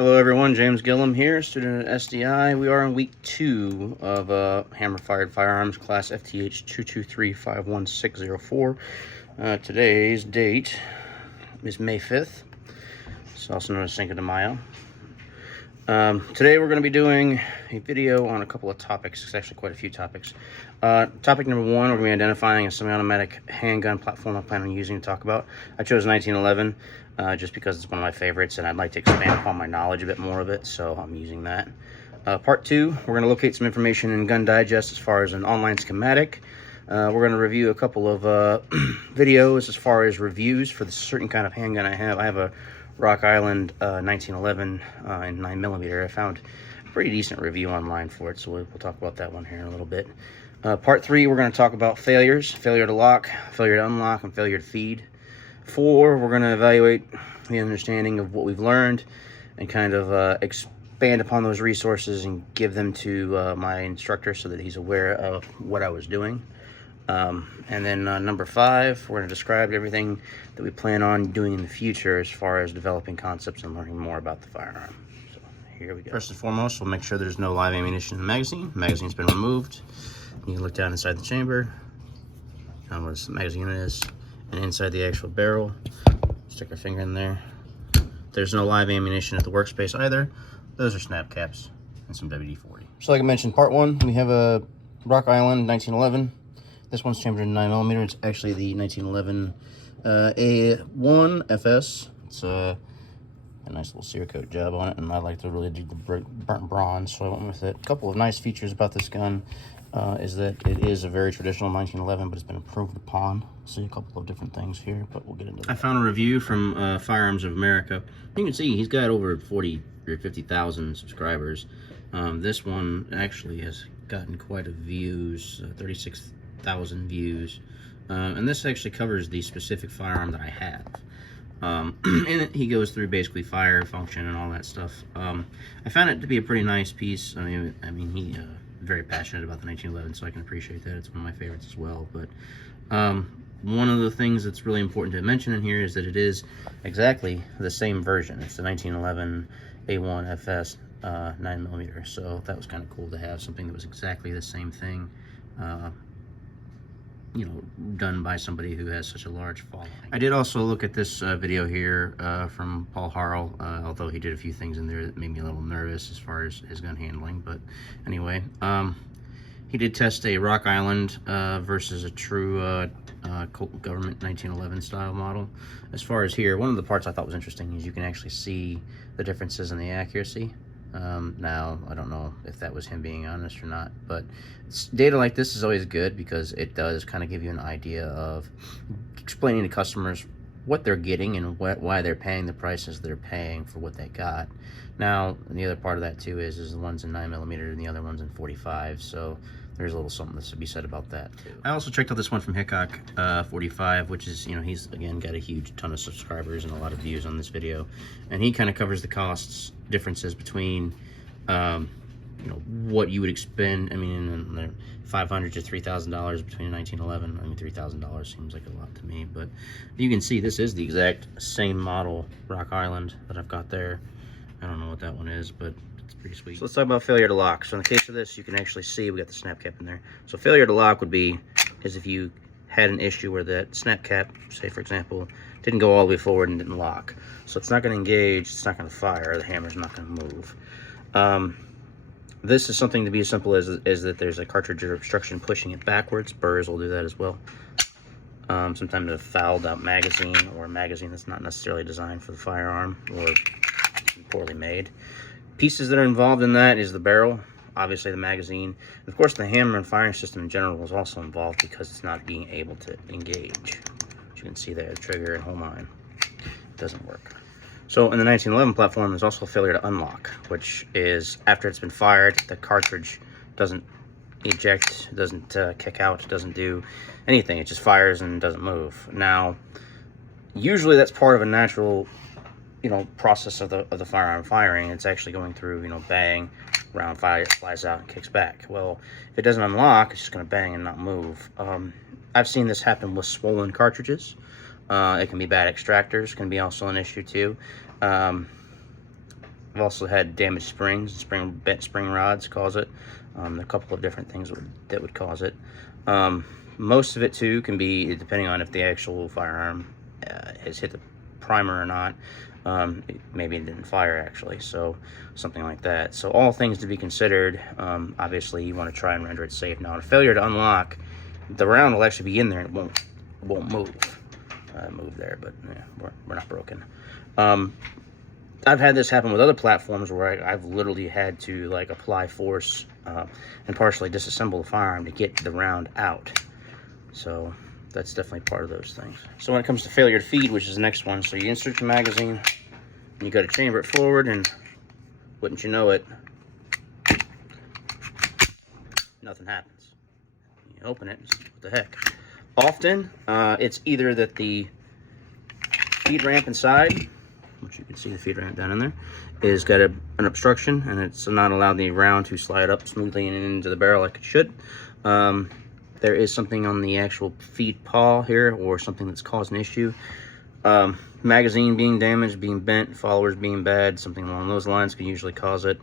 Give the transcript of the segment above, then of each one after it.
Hello everyone, James Gillum here, student at SDI. We are in week 2 of hammer-fired firearms class FTH 223-51604. Today's date is May 5th. It's also known as Cinco de Mayo. Today we're going to be doing a video on a couple of topics. It's actually quite a few topics. Topic number 1, we're going to be identifying a semi-automatic handgun platform I plan on using to talk about. I chose 1911 just because it's one of my favorites and I'd like to expand upon my knowledge a bit more of it, so I'm using that. Part 2, we're going to locate some information in Gun Digest as far as an online schematic. We're going to review a couple of videos as far as reviews for the certain kind of handgun I have. I have a Rock Island 1911 in 9mm. I found a pretty decent review online for it, so we'll talk about that one here in a little bit. Part 3, we're going to talk about failures: failure to lock, failure to unlock, and failure to feed. 4, we're going to evaluate the understanding of what we've learned and kind of expand upon those resources and give them to my instructor so that he's aware of what I was doing. And then number 5, we're going to describe everything that we plan on doing in the future as far as developing concepts and learning more about the firearm. So here we go. First and foremost, we'll make sure there's no live ammunition in the magazine. The magazine's been removed. You can look down inside the chamber, where the magazine is, and inside the actual barrel. Stick our finger in there. There's no live ammunition at the workspace either. Those are snap caps and some WD-40. So like I mentioned, part 1, we have a Rock Island 1911. This one's chambered in 9mm. It's actually the 1911 A1 FS. It's a nice little Cerakote job on it, and I like to really do the burnt bronze, so I went with it. A couple of nice features about this gun is that it is a very traditional 1911, but it's been improved upon. See a couple of different things here, but we'll get into that. I found a review from Firearms of America. You can see he's got over 40 or 50,000 subscribers. This one actually has gotten quite a views, 36,000 views, and this actually covers the specific firearm that I have. In it, he goes through basically fire, function, and all that stuff. I found it to be a pretty nice piece. I mean, he very passionate about the 1911, so I can appreciate that. It's one of my favorites as well. But one of the things that's really important to mention in here is that it is exactly the same version. It's the 1911 A1 FS 9mm. So that was kind of cool to have something that was exactly the same thing. You know, done by somebody who has such a large following. I did also look at this video here from Paul Harrell, although he did a few things in there that made me a little nervous as far as his gun handling. But anyway, he did test a Rock Island versus a true Colt Government 1911 style model. As far as here, one of the parts I thought was interesting is you can actually see the differences in the accuracy. Now, I don't know if that was him being honest or not, but data like this is always good because it does kind of give you an idea of explaining to customers what they're getting and why they're paying the prices they're paying for what they got. Now, the other part of that too is the one's in 9mm and the other one's in 45, so there's a little something that's to be said about that too. I also checked out this one from Hickok 45, which is, you know, he's again got a huge ton of subscribers and a lot of views on this video, and he kind of covers the costs differences between you know, what you would expend. I mean, $500 to $3,000 between 1911. I mean, $3,000 seems like a lot to me, but you can see this is the exact same model Rock Island that I've got there. I don't know what that one is, but it's pretty sweet. So let's talk about failure to lock. So in the case of this, you can actually see we got the snap cap in there. So failure to lock would be is if you had an issue where that snap cap, say for example, didn't go all the way forward and didn't lock. So it's not going to engage, it's not going to fire, the hammer's not going to move. This is something to be as simple as that there's a cartridge or obstruction pushing it backwards. Burrs will do that as well. Sometimes a fouled out magazine or a magazine that's not necessarily designed for the firearm or poorly made. Pieces that are involved in that is the barrel, obviously the magazine, and of course the hammer and firing system in general is also involved because it's not being able to engage. As you can see there, the trigger and whole nine. It doesn't work. So in the 1911 platform, there's also a failure to unlock, which is after it's been fired, the cartridge doesn't eject, doesn't kick out, doesn't do anything. It just fires and doesn't move. Now, usually that's part of a natural, you know, process of the firearm firing. It's actually going through, you know, bang, round flies out and kicks back. Well, if it doesn't unlock, it's just going to bang and not move. I've seen this happen with swollen cartridges. It can be bad extractors, can be also an issue too. I've also had damaged springs, bent spring rods cause it. There are a couple of different things that would cause it. Most of it too can be, depending on if the actual firearm has hit the primer or not. Maybe it didn't fire actually, so something like that. So all things to be considered. Obviously you want to try and render it safe. Now, a failure to unlock, the round will actually be in there and it won't move. Move there, but yeah, we're not broken. I've had this happen with other platforms where I've literally had to like apply force and partially disassemble the firearm to get the round out. So that's definitely part of those things. So when it comes to failure to feed, which is the next one, so you insert your magazine, and you got to chamber it forward, and wouldn't you know it, nothing happens. You open it, what the heck? Often, it's either that the feed ramp inside, which you can see the feed ramp down in there, is got an obstruction, and it's not allowed the round to slide up smoothly and into the barrel like it should. There is something on the actual feed paw here, or something that's caused an issue. Magazine being damaged, being bent, followers being bad, something along those lines can usually cause it.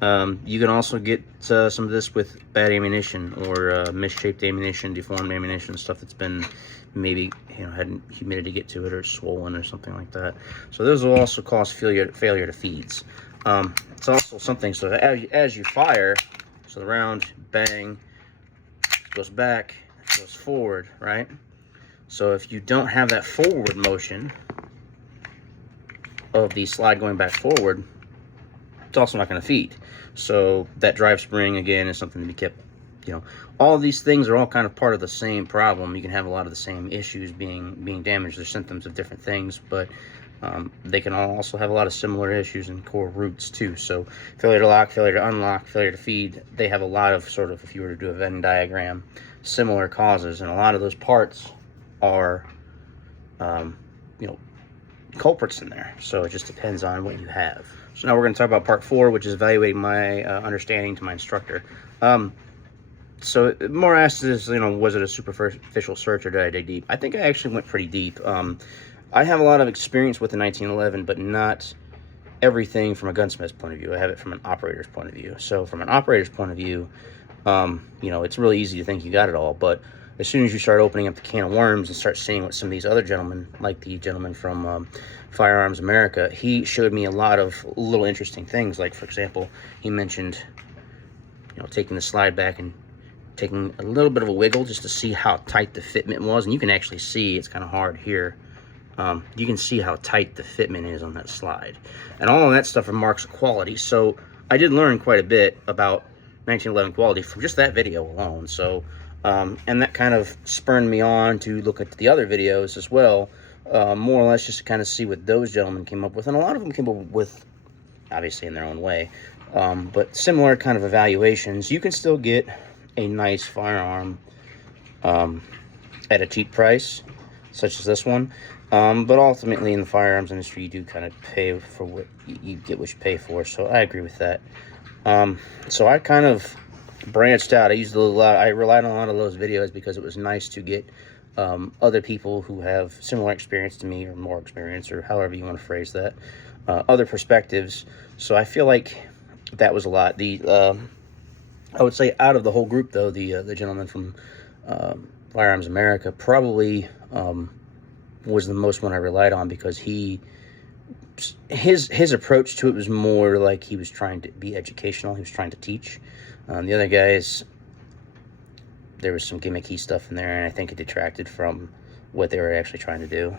You can also get some of this with bad ammunition, or misshaped ammunition, deformed ammunition, stuff that's been maybe, had humidity get to it, or swollen or something like that. So those will also cause failure to feeds. It's also something, so as you fire, so the round, bang, goes back, goes forward, right? So if you don't have that forward motion of the slide going back forward, it's also not going to feed. So that drive spring, again, is something to be kept, all of these things are all kind of part of the same problem. You can have a lot of the same issues being damaged. They're symptoms of different things, but they can all also have a lot of similar issues and core roots too. So failure to lock, failure to unlock, failure to feed, they have a lot of sort of, if you were to do a Venn diagram, similar causes, and a lot of those parts are culprits in there. So it just depends on what you have. So now we're going to talk about part 4, which is evaluating my understanding to my instructor. So more asked is, was it a superficial search or did I dig deep? I think I actually went pretty deep. I have a lot of experience with the 1911, but not everything from a gunsmith's point of view. I have it from an operator's point of view. So from an operator's point of view, it's really easy to think you got it all, but as soon as you start opening up the can of worms and start seeing what some of these other gentlemen, like the gentleman from Firearms America, he showed me a lot of little interesting things. Like, for example, he mentioned, taking the slide back and taking a little bit of a wiggle just to see how tight the fitment was. And you can actually see, it's kind of hard here, you can see how tight the fitment is on that slide. And all of that stuff remarks quality. So I did learn quite a bit about 1911 quality from just that video alone. So, and that kind of spurred me on to look at the other videos as well, more or less just to kind of see what those gentlemen came up with. And a lot of them came up with, obviously in their own way, but similar kind of evaluations. You can still get a nice firearm at a cheap price, such as this one. But ultimately in the firearms industry, you do kind of pay for what you get, what you pay for. So I agree with that. So I kind of branched out. I relied on a lot of those videos because it was nice to get other people who have similar experience to me, or more experience, or however you want to phrase that, other perspectives. So I feel like that was a lot. I would say out of the whole group, though, the gentleman from Firearms America probably was the most one I relied on, because his approach to it was more like he was trying to be educational. He was trying to teach. The other guys, there was some gimmicky stuff in there, and I think it detracted from what they were actually trying to do.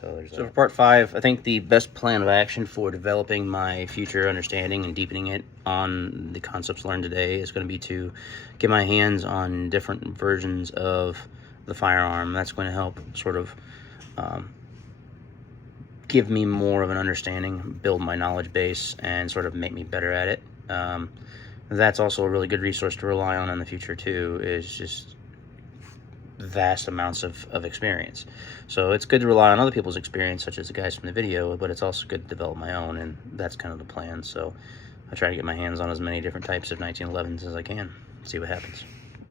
So for part 5, I think the best plan of action for developing my future understanding and deepening it on the concepts learned today is going to be to get my hands on different versions of the firearm. That's going to help sort of give me more of an understanding, build my knowledge base, and sort of make me better at it. That's also a really good resource to rely on in the future too, is just vast amounts of experience. So it's good to rely on other people's experience, such as the guys from the video, but it's also good to develop my own, and that's kind of the plan. So I try to get my hands on as many different types of 1911s as I can, see what happens.